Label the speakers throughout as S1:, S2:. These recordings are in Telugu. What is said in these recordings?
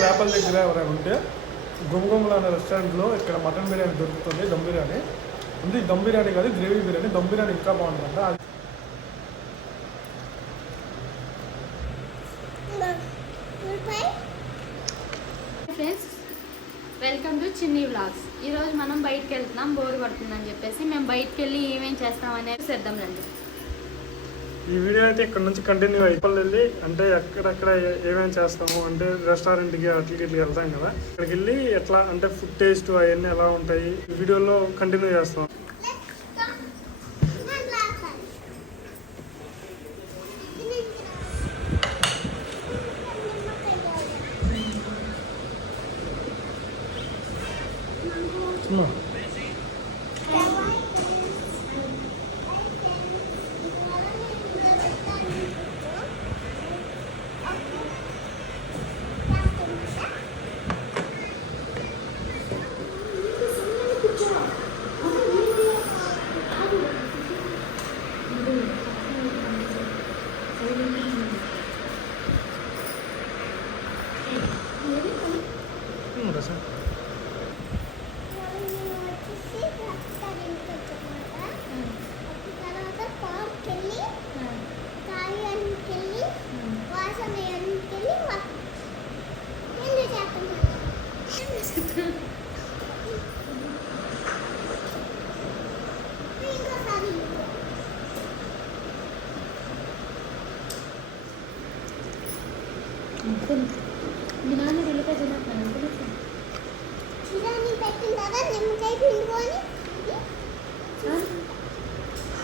S1: రేపల దగ్గర ఎవరైనా ఉంటే గుమగుమలు అనే రెస్టారెంట్లో ఇక్కడ మటన్ బిర్యానీ దొరుకుతుంది దమ్ బిర్యానీ. ఉంది దమ్ బిర్యానీ కాదు గ్రేవీ బిర్యానీ. దమ్ బిర్యానీ ఇంకా బాగుంటుందంట
S2: friends welcome to Chinni vlogs ఈరోజు మనం బయటకు వెళ్తున్నాం బోర్ పడుతుందని చెప్పేసి. మేము బయటకు వెళ్ళి ఏమేం చేస్తాం అనేది చేద్దాం రండి.
S1: ఈ వీడియో అయితే ఇక్కడ నుంచి కంటిన్యూ అయిపోయి వెళ్ళి అంటే ఎక్కడెక్కడ ఏమేమి చేస్తాము అంటే రెస్టారెంట్కి అట్లకి ఇట్లకి వెళ్తాం కదా. అక్కడికి వెళ్ళి ఎట్లా అంటే ఫుడ్ టేస్ట్ అవన్నీ ఎలా ఉంటాయి ఈ వీడియోలో కంటిన్యూ చేస్తాం. చిన్న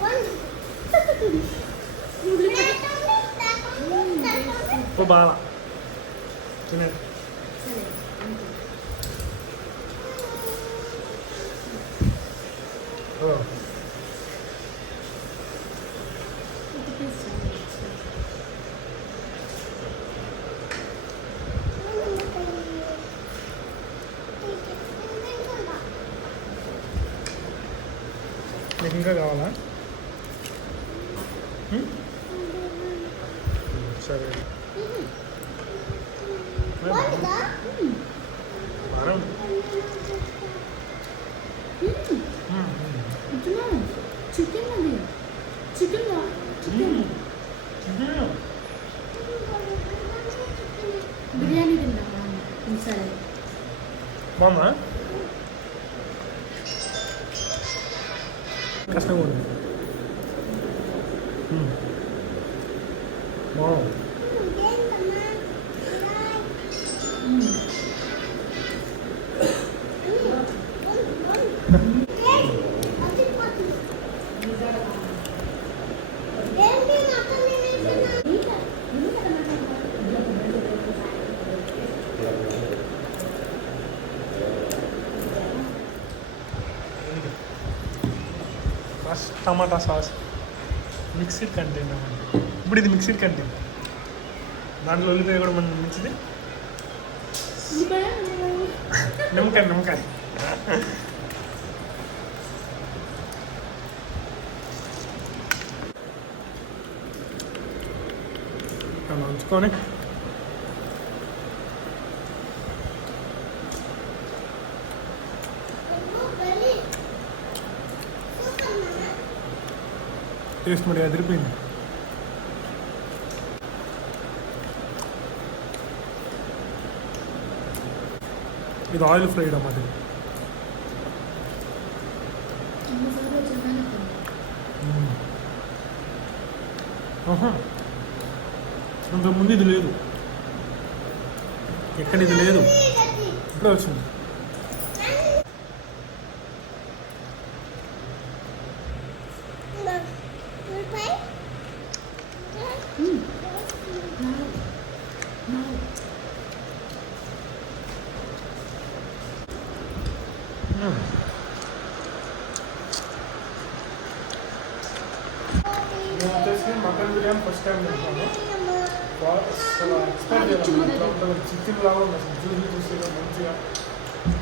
S3: Taste wonderful.
S1: ఓ బాగా తినే
S2: సరే అంతే
S1: ఓ
S2: ఇది పీస్ చాలు.
S1: నీకు ఇంకా కావాలా
S2: మామా?
S1: కష్టంగా ఉంది. First tomato sauce mixed content అన్నమాట ఇప్పుడు ఇది మిక్స్డ్ కంటెంట్ దాంట్లో ఉల్లిపాయ కూడా మనం
S2: మంచిది
S1: నిమ్మకాయ నిమ్మకాయ. అలా ఉంచుకొని
S3: டேஸ்ட் முடியாது திருப்பிங்க இது ஆயில் ஃப்ரைடா மாதிரி. అంతకుముందు ఇది లేదు ఎక్కడ ఇది లేదు ఇప్పుడే వచ్చింది వచ్చేసి మటన్ బిర్యానీ ఫస్ట్ టైం తింటున్నాను వా- అసలు ఎక్స్పెక్ట్ చేయలేదు చికెన్ లాగా ఉంది అసలు జ్యూసీ జ్యూసీగా మంచిగా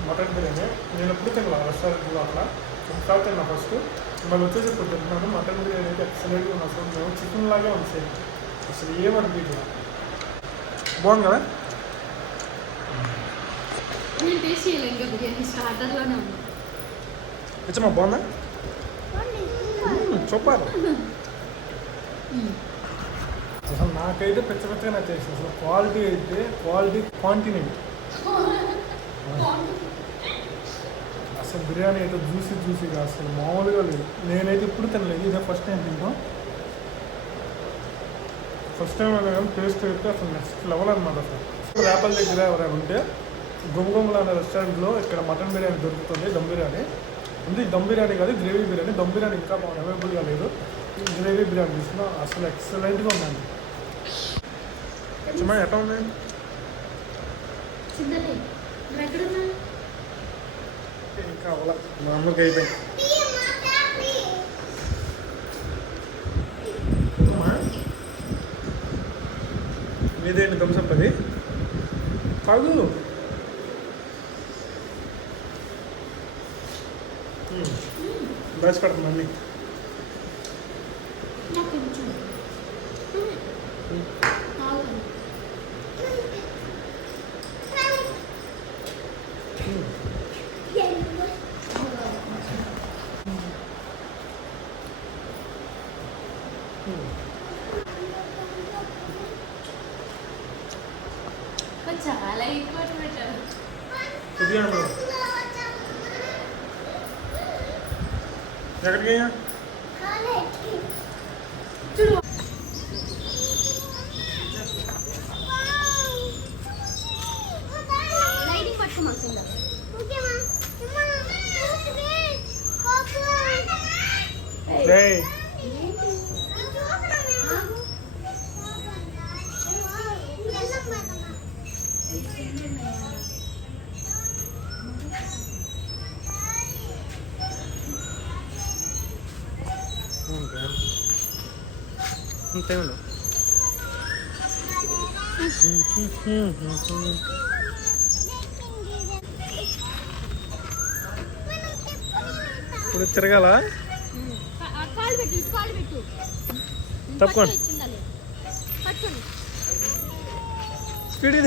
S3: మటన్ బిర్యానీ నేను ఎప్పుడు తినలా రెస్టారెంట్లో అట్లా ఒకసారి తిన్నా ఫస్ట్ మళ్ళీ వచ్చేసి ఇప్పుడు తింటున్నాను మటన్ బిర్యానీ అయితే ఎక్సలెంట్గా ఉంది అసలు మేము చికెన్ లాగే ఉంది అసలు ఏమనిపించలేదు బాగుంది? కదా
S2: నేను టేస్ట్ చేయలేదు ఇంకా బిర్యానీ స్టార్టర్లోనే ఉంది.
S3: ఇచ్చమ్మా బాగుందా? సూపర్. అసలు నాకైతే పెద్ద పెద్దగా నచ్చేసింది అసలు క్వాలిటీ అయితే క్వాలిటీ కాంటినెంట్ అసలు బిర్యానీ అయితే జ్యూసీ జ్యూసీగా అసలు మామూలుగా లేదు. నేనైతే ఇప్పుడు తినలేదు ఇదే ఫస్ట్ టైం తింటాం. ఫస్ట్ టైం కానీ టేస్ట్ అయితే అసలు నెక్స్ట్ లెవెల్ అనమాట అసలు. రేపల దగ్గర ఎవరైనా ఉంటే గుమగుమల అనే రెస్టారెంట్లో ఇక్కడ మటన్ బిర్యానీ దొరుకుతుంది దమ్ బిర్యానీ. ఉంది దమ్ బిర్యానీ కాదు గ్రేవీ బిర్యానీ. దమ్ బిర్యానీ ఇంకా అవైలబుల్గా లేదు. గ్రేవీ బిర్యానీ తీసుకున్నా అసలు ఎక్సలెంట్గా ఉందండి. అచ్చమ్మా ఎట్లా
S2: ఎక్కడున్నా
S3: ఇంకా అవ్వాల. మా అమ్మకి అయిపోయింది. మీదేంటి థమ్స్అప్ అది? కాదు. పెడతాం మళ్ళీ थकड़ गए
S2: हैं Hey. Thank
S3: you. అంతే ఉండు ఇప్పుడు తిరగాల?
S2: కాలు
S3: స్పీడ్గా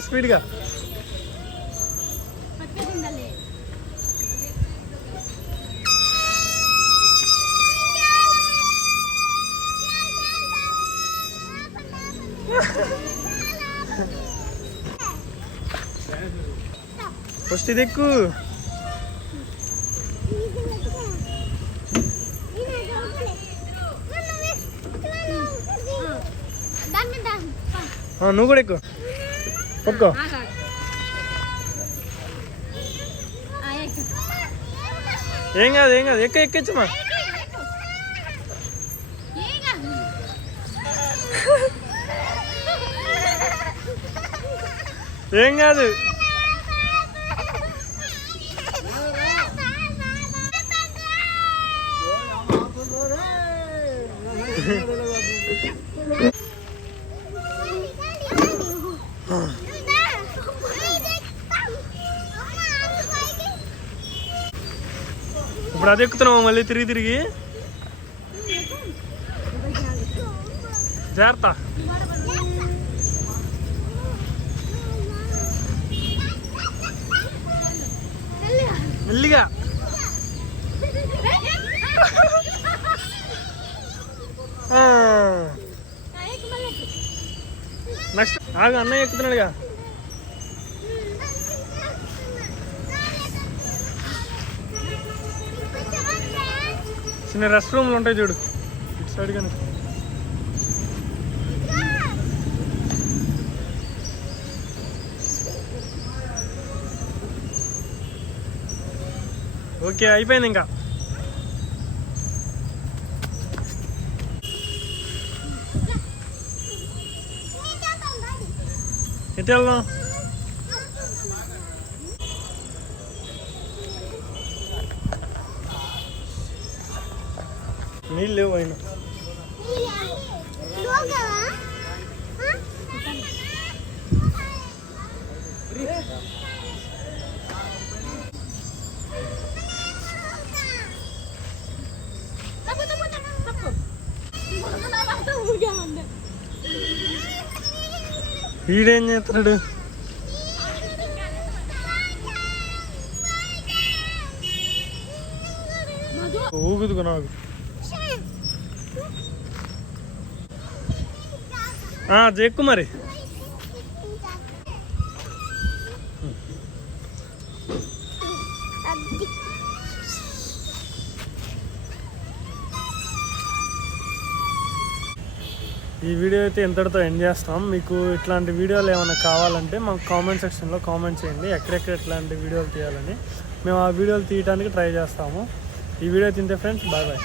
S3: స్పీడ్గా స్పీడ్గా. ఫస్ట్ ఇది ఆ, నువ్వు కూడా ఎక్కువ
S2: ఎక్కు.
S3: ఏం కాదు ఏం కాదు ఎక్క ఎక్కొచ్చమ్మా
S2: ఏం కాదు.
S3: ఏం కాదు ఇప్పుడు అది ఎక్కుతున్నావా మళ్ళీ తిరిగి తిరిగి జాగ్రత్త మెల్లిగా. నెక్స్ట్. ఆగా అన్నయ్య ఎక్కుతున్నాడుగా. చిన్న రెస్ట్ రూమ్లు ఉంటాయి చూడు. ఇటు సైడ్ కానీ. ఓకే అయిపోయింది ఇంకా ఎటు వెళ్దాం నీళ్ళు లేవు అయినా వీడేం చేస్తున్నాడు ఊగుదుకు నాకు. ఆ, చెక్కు మరి. ఈ వీడియో అయితే ఇంతటితో ఎండ్ చేస్తాం. మీకు ఇట్లాంటి వీడియోలు ఏమైనా కావాలంటే మాకు కామెంట్ సెక్షన్లో కామెంట్ చేయండి. ఎక్కడెక్కడ ఇట్లాంటి వీడియోలు తీయాలని మేము ఆ వీడియోలు తీయడానికి ట్రై చేస్తాము. ఈ వీడియో తింటే ఫ్రెండ్స్ బాయ్ బాయ్.